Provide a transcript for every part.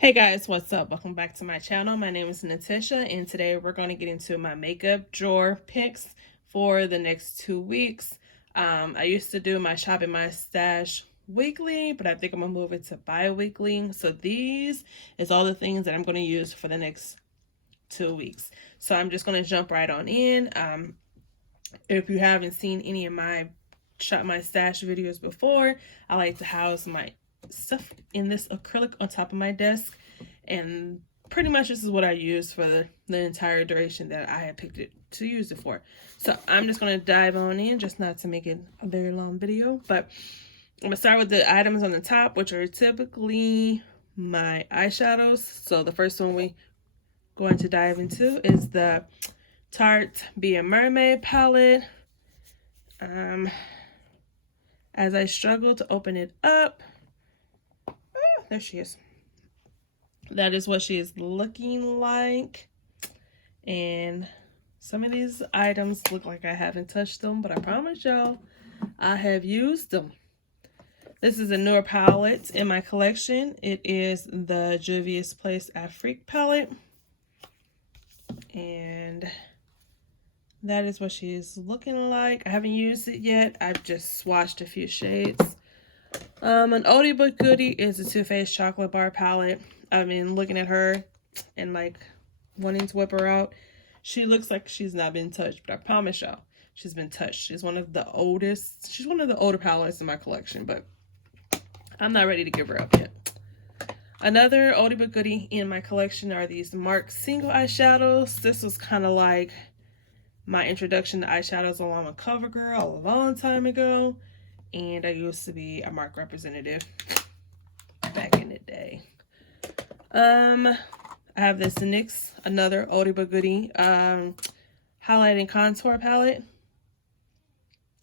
Hey guys, what's up? Welcome back to my channel. My name is Natasha, and today we're going to get into my makeup drawer picks for the next 2 weeks. I used to do my shop in my stash weekly, but I think I'm gonna move it to bi-weekly. So these is all the things that I'm going to use for the next 2 weeks. So I'm just going to jump right on in. If you haven't seen any of my shop my stash videos before, I like to house my stuff in this acrylic on top of my desk, and pretty much this is what I use for the entire duration that I had picked it to use it for. So I'm just going to dive on in, just not to make it a very long video, but I'm going to start with the items on the top, which are typically my eyeshadows. So the first one we going to dive into is the Tarte Be a Mermaid palette. As I struggle to open it up, there she is. That is what she is looking like. And some of these items look like I haven't touched them, but I promise y'all I have used them. This is a newer palette in my collection. It is the Juvia's Place Afrique palette. And that is what she is looking like. I haven't used it yet. I've just swatched a few shades. An oldie but goodie is the Too Faced Chocolate Bar palette. I mean, looking at her and like wanting to whip her out, she looks like she's not been touched, but I promise y'all, she's been touched. She's one of the oldest. She's one of the older palettes in my collection, but I'm not ready to give her up yet. Another oldie but goodie in my collection are these MARC single eyeshadows. This was kind of like my introduction to eyeshadows along with CoverGirl a long time ago, and I used to be a MARC representative back in the day. I have this NYX, another oldie but goodie, highlighting contour palette.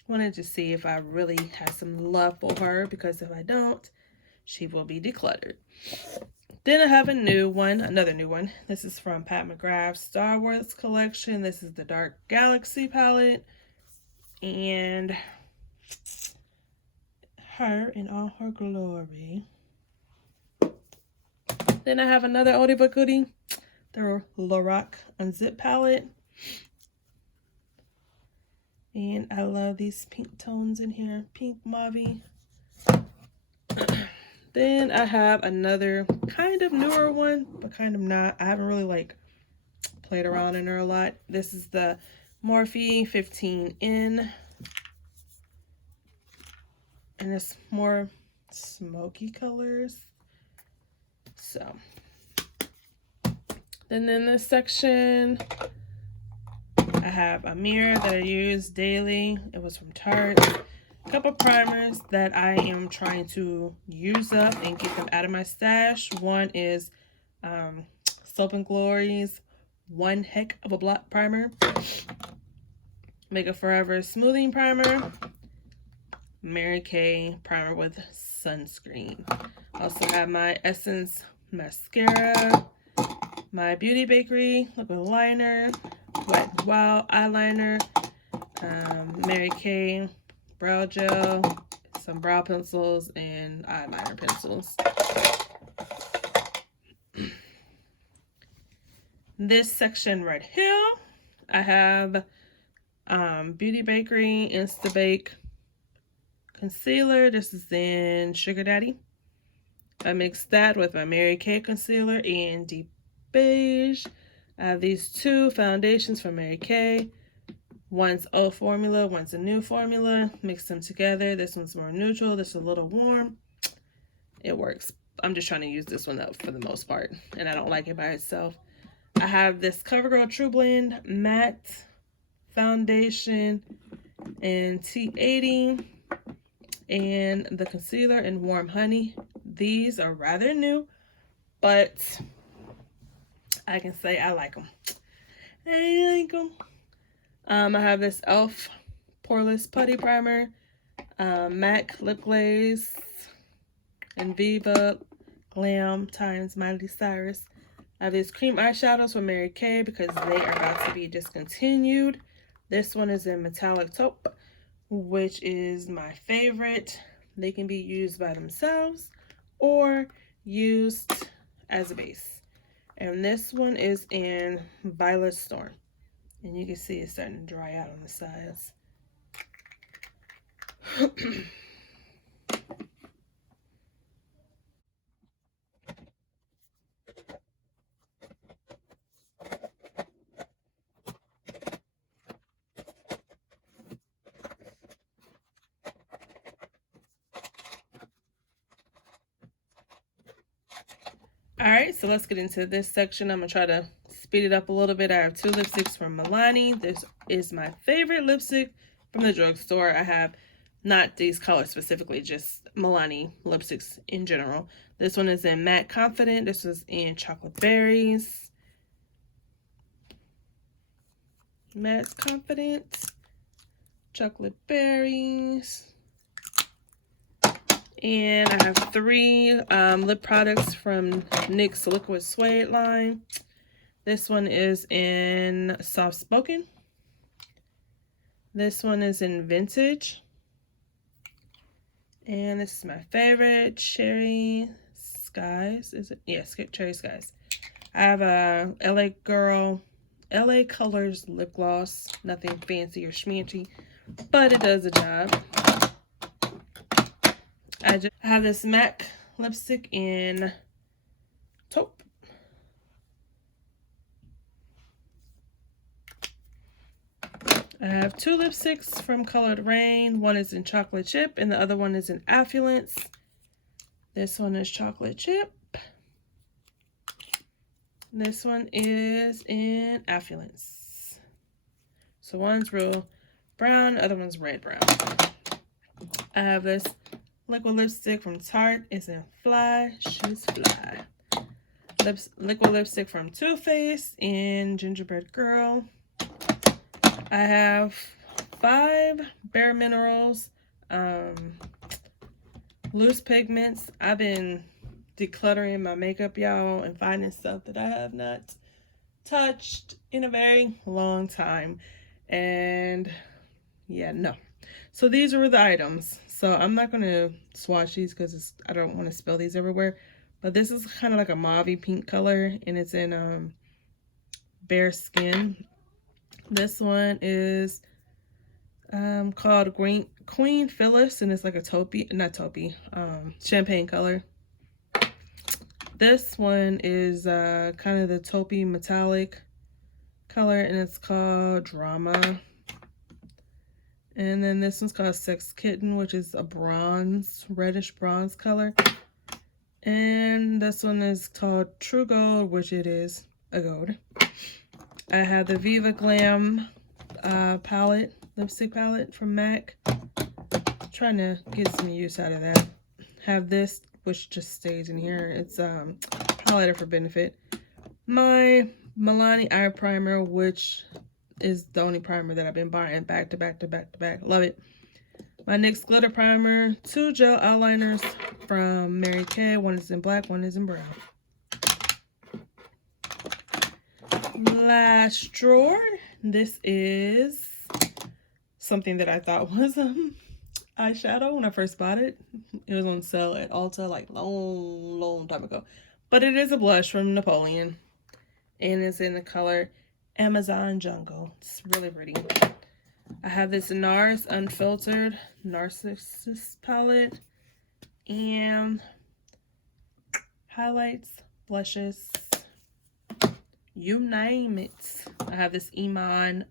Wanted to see if I really have some love for her, because if I don't, she will be decluttered. Then I have a new one, another new one. This is from Pat McGrath's Star Wars collection. This is the Dark Galaxy palette. And her in all her glory. Then I have another oldie but goodie, the Lorac Unzip palette. And I love these pink tones in here, pink mauve. Then I have another kind of newer one, but kind of not. I haven't really like played around in her a lot. This is the Morphe 15N. And it's more smoky colors. So, then in this section, I have a mirror that I use daily. It was from Tarte. A couple primers that I am trying to use up and get them out of my stash. One is Soap and Glory's One Heck of a Blot primer. Makeup Forever smoothing primer. Mary Kay primer with sunscreen. Also have my Essence mascara, my Beauty Bakery liquid liner, Wet Wild eyeliner, Mary Kay brow gel, some brow pencils, and eyeliner pencils. This section right here, I have Beauty Bakery Insta Bake concealer. This is in Sugar Daddy. I mixed that with my Mary Kay concealer in Deep Beige. I have these two foundations from Mary Kay. One's old formula, one's a new formula. Mix them together. This one's more neutral. This is a little warm. It works. I'm just trying to use this one up for the most part, and I don't like it by itself. I have this CoverGirl True Blend matte foundation in T80, and the concealer in Warm Honey. These are rather new, but I can say I like them. I like them. I have this e.l.f. Poreless Putty Primer, MAC Lip Glaze, and Viva Glam times Miley Cyrus. I have these cream eyeshadows from Mary Kay because they are about to be discontinued. This one is in Metallic Taupe, which is my favorite. They can be used by themselves or used as a base. And this one is in Violet Storm. And you can see it's starting to dry out on the sides. Alright, so let's get into this section. I'm going to try to speed it up a little bit. I have 2 lipsticks from Milani. This is my favorite lipstick from the drugstore. I have not these colors specifically, just Milani lipsticks in general. This one is in Matte Confident. This was in Chocolate Berries. Matte Confident. Chocolate Berries. And I have 3 lip products from NYX Liquid Suede line. This one is in Soft Spoken. This one is in Vintage. And this is my favorite, Cherry Skies. Is it? Yes, Cherry Skies. I have a LA Girl, LA Colors lip gloss. Nothing fancy or schmancy, but it does the job. I have this MAC lipstick in Taupe. I have 2 lipsticks from Colored Rain. One is in Chocolate Chip and the other one is in Affluence. This one is Chocolate Chip. This one is in Affluence. So one's real brown, other one's red brown. I have this liquid lipstick from Tarte. It's in Fly. She's Fly. Liquid lipstick from Too Faced in Gingerbread Girl. I have 5 Bare Minerals loose pigments. I've been decluttering my makeup, y'all, and finding stuff that I have not touched in a very long time. And yeah, no. So these were the items. So I'm not going to swatch these because I don't want to spill these everywhere. But this is kind of like a mauve pink color, and it's in Bare Skin. This one is called Queen Phyllis, and it's like a taupey, not taupey, champagne color. This one is kind of the taupey metallic color, and it's called Drama. And then this one's called Sex Kitten, which is a bronze, reddish bronze color. And this one is called True Gold, which it is a gold. I have the Viva Glam palette, lipstick palette from MAC. Trying to get some use out of that. Have this, which just stays in here. It's highlighter for Benefit. My Milani eye primer, which is the only primer that I've been buying back to back to back to back. Love it. My NYX glitter primer, 2 gel eyeliners from Mary Kay. One is in black, one is in brown. Last drawer. This is something that I thought was eyeshadow when I first bought it. It was on sale at Ulta like long time ago. But it is a blush from Napoleon. And it's in the color Amazon Jungle. It's really pretty. I have this NARS Unfiltered Narcissus palette. And highlights, blushes, you name it. I have this Iman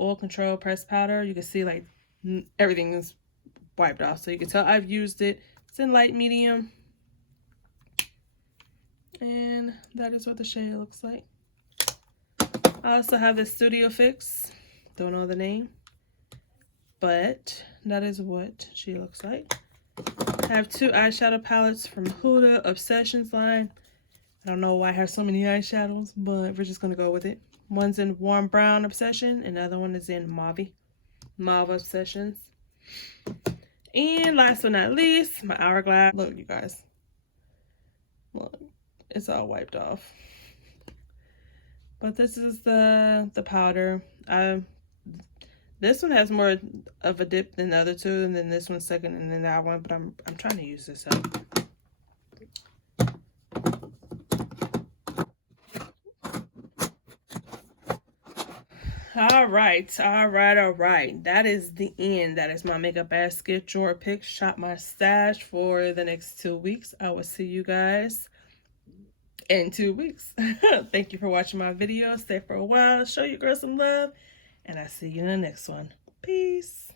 Oil Control Pressed Powder. You can see like everything is wiped off. So you can tell I've used it. It's in light medium. And that is what the shade looks like. I also have this Studio Fix. Don't know the name. But that is what she looks like. I have 2 eyeshadow palettes from Huda Obsessions line. I don't know why I have so many eyeshadows, but we're just going to go with it. One's in Warm Brown Obsession, and the other one is in Mauve Obsessions. And last but not least, my Hourglass. Look, you guys. Look, it's all wiped off. But this is the powder. This one has more of a dip than the other 2, and then this one's second, and then that one. But I'm trying to use this up. All right. That is the end. That is my makeup basket, drawer pick, shop, my stash for the next 2 weeks. I will see you guys in 2 weeks. Thank you for watching my video. Stay for a while. Show your girl some love. And I see you in the next one. Peace.